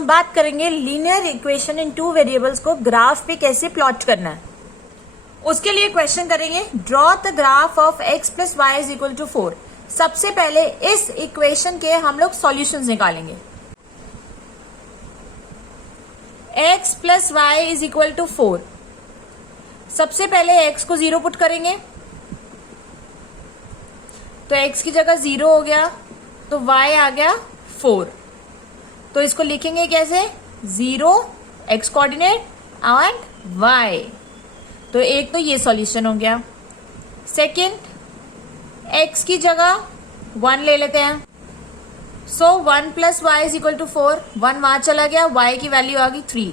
हम बात करेंगे linear equation in two variables को ग्राफ पे कैसे प्लॉट करना है। उसके लिए क्वेश्चन करेंगे, draw the graph of x plus y is equal to 4। सबसे पहले इस इक्वेशन के हम लोग सॉल्यूशंस निकालेंगे। x plus y is equal to 4। सबसे पहले x को 0 पुट करेंगे तो x की जगह 0 हो गया, तो y आ गया 4। तो इसको लिखेंगे कैसे, 0 x कोऑर्डिनेट एंड y। तो एक तो ये सॉल्यूशन हो गया। सेकंड, x की जगह 1 ले लेते हैं। So 1 plus y is equal to 4। 1 वहां चला गया, y की वैल्यू आ गई 3।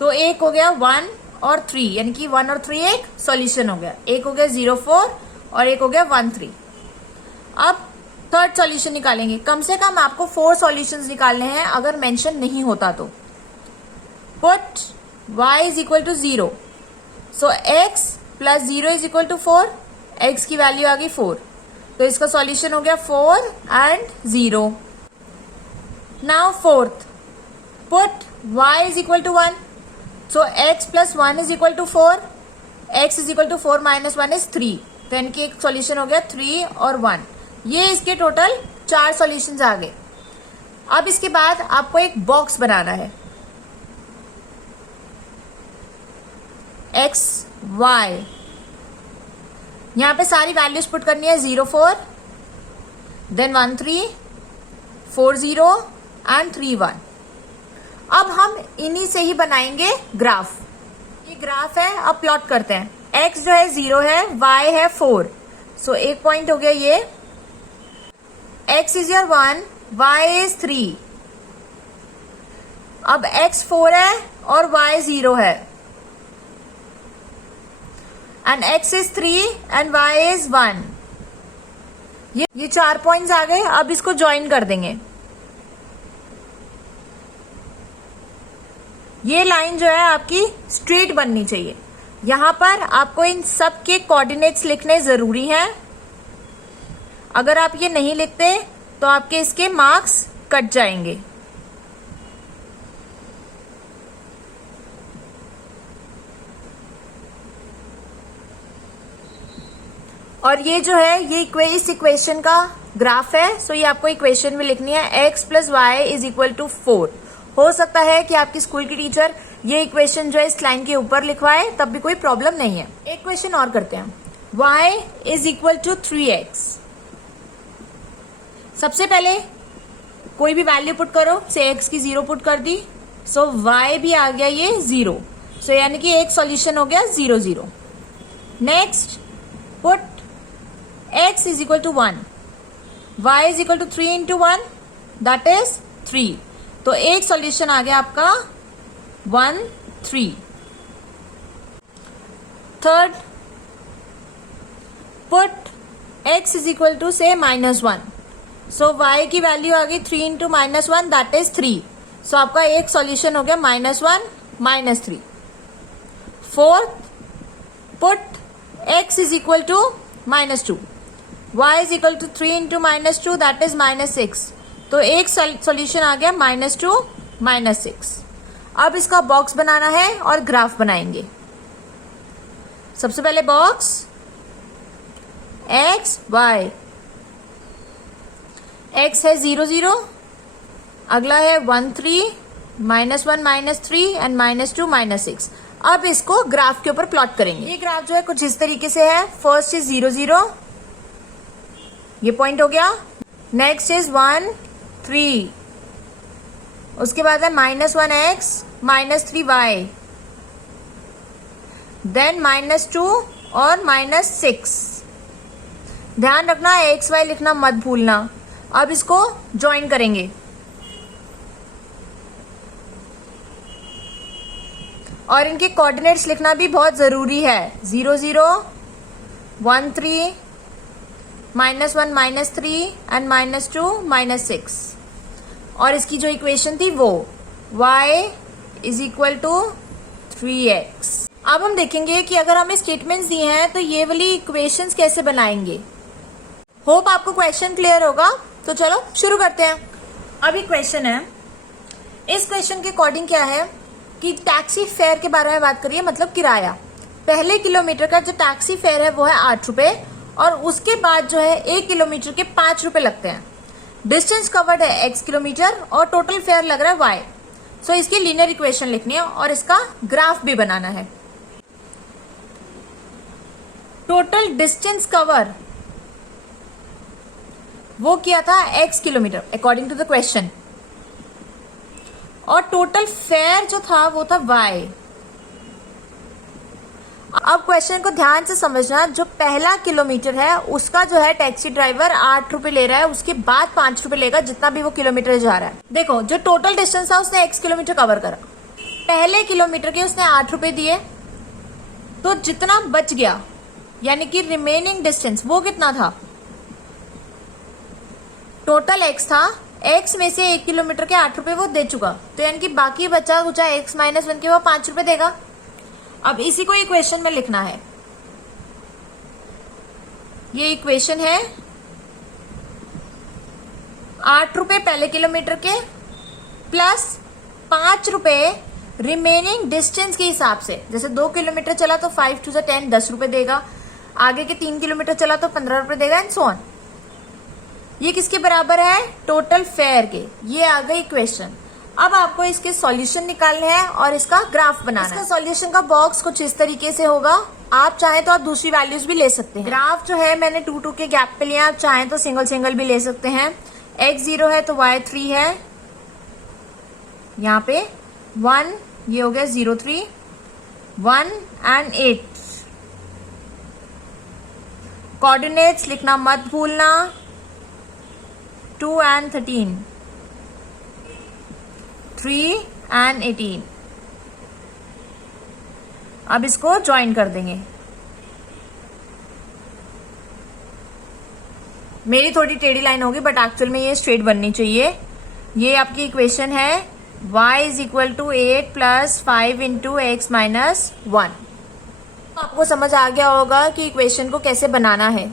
तो एक हो गया 1 और 3, यानी कि 1 और 3 एक सॉल्यूशन हो गया। एक हो गया 0 4 और एक हो गया 1 3। अब थर्ड सॉल्यूशन निकालेंगे। कम से कम आपको 4 सॉल्यूशंस निकालने हैं अगर मेंशन नहीं होता तो। Put y is equal to 0। So x plus 0 is equal to 4। x की वैल्यू आ गई 4, तो इसका सॉल्यूशन हो गया 4 and 0। Now fourth, put y is equal to 1। So x plus 1 is equal to 4। x is equal to 4 minus 1 is 3। तो इनकी एक सॉल्यूशन हो गया 3 और 1। ये इसके टोटल 4 सॉल्यूशंस आ गए। अब इसके बाद आपको एक बॉक्स बनाना है। x y, यहां पे सारी वैल्यूज पुट करनी है। 0 4, देन 1 3, 4 0 एंड 3 1। अब हम इन्हीं से ही बनाएंगे ग्राफ। ये ग्राफ है, अब प्लॉट करते हैं। x जो है 0 है, y है 4। सो एक पॉइंट हो गया ये। x is your 1, y is 3। अब x 4 है और y 0 है, and x is 3 and y is 1। ये 4 पॉइंट्स आ गए। अब इसको ज्वाइन कर देंगे। ये लाइन जो है आपकी स्ट्रेट बननी चाहिए। यहां पर आपको इन सब के कोऑर्डिनेट्स लिखने जरूरी हैं। अगर आप ये नहीं लिखते तो आपके इसके मार्क्स कट जाएंगे। और ये जो है ये इस इक्वेशन का ग्राफ है। सो ये आपको इक्वेशन में लिखनी है। x plus y is equal to 4। हो सकता है कि आपकी स्कूल की टीचर ये इक्वेशन जो है इस लाइन के ऊपर लिखवाए, तब भी कोई प्रॉब्लम नहीं है। एक क्वेश्चन और करते हैं। y is equal to 3x। सबसे पहले कोई भी वैल्यू पुट करो। से x की 0 पुट कर दी, सो y भी आ गया ये 0। सो यानी कि एक सॉल्यूशन हो गया 0 0। Next, put x is equal to 1, y is equal to 3 into 1, that is 3। तो एक सॉल्यूशन आ गया आपका 1 3। Third, put x is equal to से -1। सो y की वैल्यू आ गई 3 इंटू -1, दैट इज 3। सो आपका एक सॉल्यूशन हो गया -1 -3। Fourth, put x is equal to -2। y is equal to 3 into -2, that is -6। तो एक सॉल्यूशन आ गया -2 -6। अब इसका बॉक्स बनाना है और ग्राफ बनाएंगे। सबसे पहले बॉक्स x y। x है 0 0, अगला है 1 3, -1 -3 एंड -2 -6। अब इसको ग्राफ के ऊपर प्लॉट करेंगे। ये ग्राफ जो है कुछ इस तरीके से है। फर्स्ट इज 0 0, ये पॉइंट हो गया। नेक्स्ट इज 1 3, उसके बाद है -1x -3y, देन -2 और -6। ध्यान रखना x y लिखना मत भूलना। अब इसको ज्वाइन करेंगे और इनके कोऑर्डिनेट्स लिखना भी बहुत जरूरी है। 0 0, 1 3, -1 -3 एंड -2 -6। और इसकी जो इक्वेशन थी वो y is equal to 3x। अब हम देखेंगे कि अगर हमें स्टेटमेंट्स दी हैं तो ये वाली इक्वेशंस कैसे बनाएंगे। होप आपको क्वेश्चन क्लियर होगा। तो चलो शुरू करते हैं। अब ये क्वेश्चन है, इस क्वेश्चन के अकॉर्डिंग क्या है कि टैक्सी फेयर के बारे में बात करिए, मतलब किराया। पहले किलोमीटर का जो टैक्सी फेयर है वो है 8 रुपए और उसके बाद जो है 1 किलोमीटर के 5 रुपए लगते हैं। डिस्टेंस कवर्ड है x किलोमीटर और टोटल फेयर लग रहा है y। सो इसकी लीनियर इक्वेशन लिखनी है और इसका ग्राफ भी बनाना है। टोटल डिस्टेंस कवर वो किया था x kilometre according to the question, और टोटल फेयर जो था वो था y। अब क्वेश्चन को ध्यान से समझना, जो पहला किलोमीटर है उसका जो है टैक्सी ड्राइवर 8 रुपए ले रहा है, उसके बाद 5 रुपए लेगा जितना भी वो किलोमीटर जा रहा है। देखो जो टोटल डिस्टेंस था उसने x किलोमीटर कवर करा, पहले किलोमीटर के उसने 8 रुपए दिए, तो जितना बच गया यानी कि रिमेनिंग डिस्टेंस वो कितना था, टोटल x था, x में से 1 किलोमीटर के 8 रुपए वो दे चुका, तो यानी कि बाकी बचा कुछ x माइनस 1 के वो 5 रुपए देगा। अब इसी को इक्वेशन में लिखना है। ये इक्वेशन है 8 रुपए पहले किलोमीटर के प्लस 5 रुपए रिमेनिंग डिस्टेंस के हिसाब से। जैसे 2 किलोमीटर चला तो 5 टू 10 10 रुपए देगा, आगे के 3 किलोमीटर चला तो 15 रुपए देगा एंड सो ऑन। ये किसके बराबर है, टोटल फेयर के। ये आ गई इक्वेशन। अब आपको इसके सॉल्यूशन निकालने हैं और इसका ग्राफ बनाना है। इसका सॉल्यूशन का बॉक्स कुछ इस तरीके से होगा। आप चाहें तो आप दूसरी वैल्यूज भी ले सकते हैं। ग्राफ जो है मैंने 2 2 के गैप पे लिया, आप चाहें तो सिंगल सिंगल भी ले सकते हैं। x 0 है तो y 3 है, यहाँ पे 1, ये हो गया 0 3 1 एंड 8। कोऑर्डिनेट्स लिखना मत भूलना, 2 and 13, 3 and 18। अब इसको ज्वाइन कर देंगे। मेरी थोड़ी टेढ़ी लाइन होगी बट एक्चुअल में ये स्ट्रेट बननी चाहिए। ये आपकी इक्वेशन है y is equal to 8 plus 5 into x minus 1। आपको समझ आ गया होगा कि इक्वेशन को कैसे बनाना है,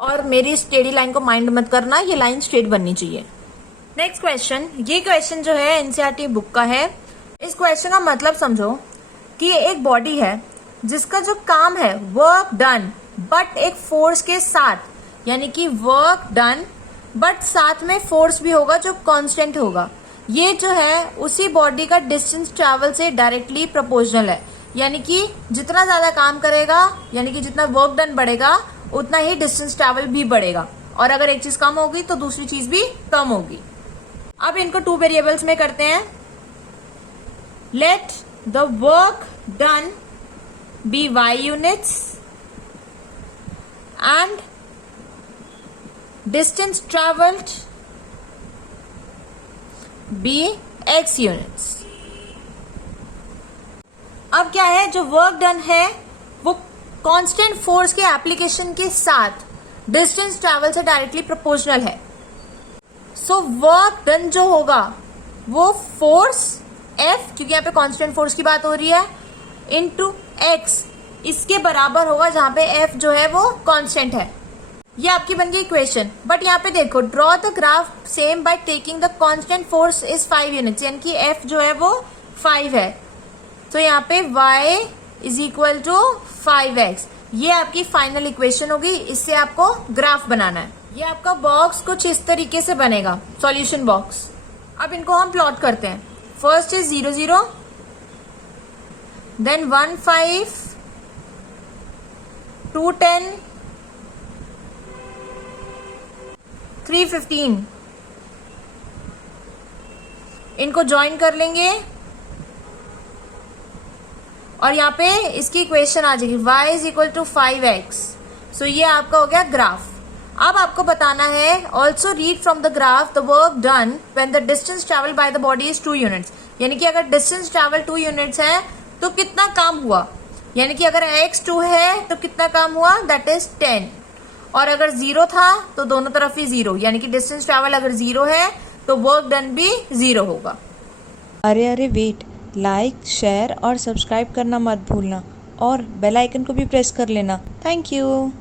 और मेरी इस टेढ़ी लाइन को माइंड मत करना, ये लाइन स्ट्रेट बननी चाहिए। नेक्स्ट क्वेश्चन, ये क्वेश्चन जो है एनसीईआरटी बुक का है। इस क्वेश्चन का मतलब समझो कि एक बॉडी है जिसका जो काम है वर्क डन बट एक फोर्स के साथ, यानी कि वर्क डन बट साथ में फोर्स भी होगा जो कांस्टेंट होगा। ये जो है उसी बॉडी का डिस्टेंस ट्रैवल से डायरेक्टली प्रोपोर्शनल है, यानी कि जितना ज्यादा काम करेगा यानी कि जितना वर्क डन बढ़ेगा उतना ही डिस्टेंस ट्रैवल भी बढ़ेगा, और अगर एक चीज कम होगी तो दूसरी चीज भी कम होगी। अब इनको 2 वेरिएबल्स में करते हैं। Let the work done be y units and distance travelled be x units. अब क्या है, जो वर्क डन है वो कांस्टेंट फोर्स के एप्लीकेशन के साथ डिस्टेंस ट्रैवल से डायरेक्टली प्रोपोर्शनल है। सो वर्क डन जो होगा वो फोर्स F, क्योंकि यहाँ पे कांस्टेंट फोर्स की बात हो रही है, इनटू x इसके बराबर होगा, जहां पे F जो है वो कांस्टेंट है। ये आपकी बन गई इक्वेशन। बट यहाँ पे देखो, draw the graph same by taking the constant force is 5 units, यानी कि F जो है वो 5 है। तो यहाँ पे y is equal to 5x। ये आपकी फाइनल इक्वेशन होगी। इससे आपको ग्राफ बनाना है। ये आपका बॉक्स कुछ इस तरीके से बनेगा, सॉल्यूशन बॉक्स। अब इनको हम प्लॉट करते हैं। First is 0 0, then 1 5, 2 10, 3 15। इनको ज्वाइन कर लेंगे और यहाँ पे इसकी इक्वेशन आ जाएगी y is equal to 5x। So ये आपका हो गया ग्राफ। अब आपको बताना है also read from the graph the work done when the distance travel by the body is 2 units, यानी कि अगर डिस्टेंस ट्रैवल 2 यूनिट्स है तो कितना काम हुआ, यानी कि अगर x 2 है तो कितना काम हुआ, दैट इज 10। और अगर 0 था तो दोनों तरफ ही 0, यानी कि डिस्टेंस ट्रैवल अगर 0 है तो वर्क डन भी 0 होगा। अरे वेट, लाइक शेयर और सब्सक्राइब करना मत भूलना और बेल आइकन को भी प्रेस कर लेना। Thank you.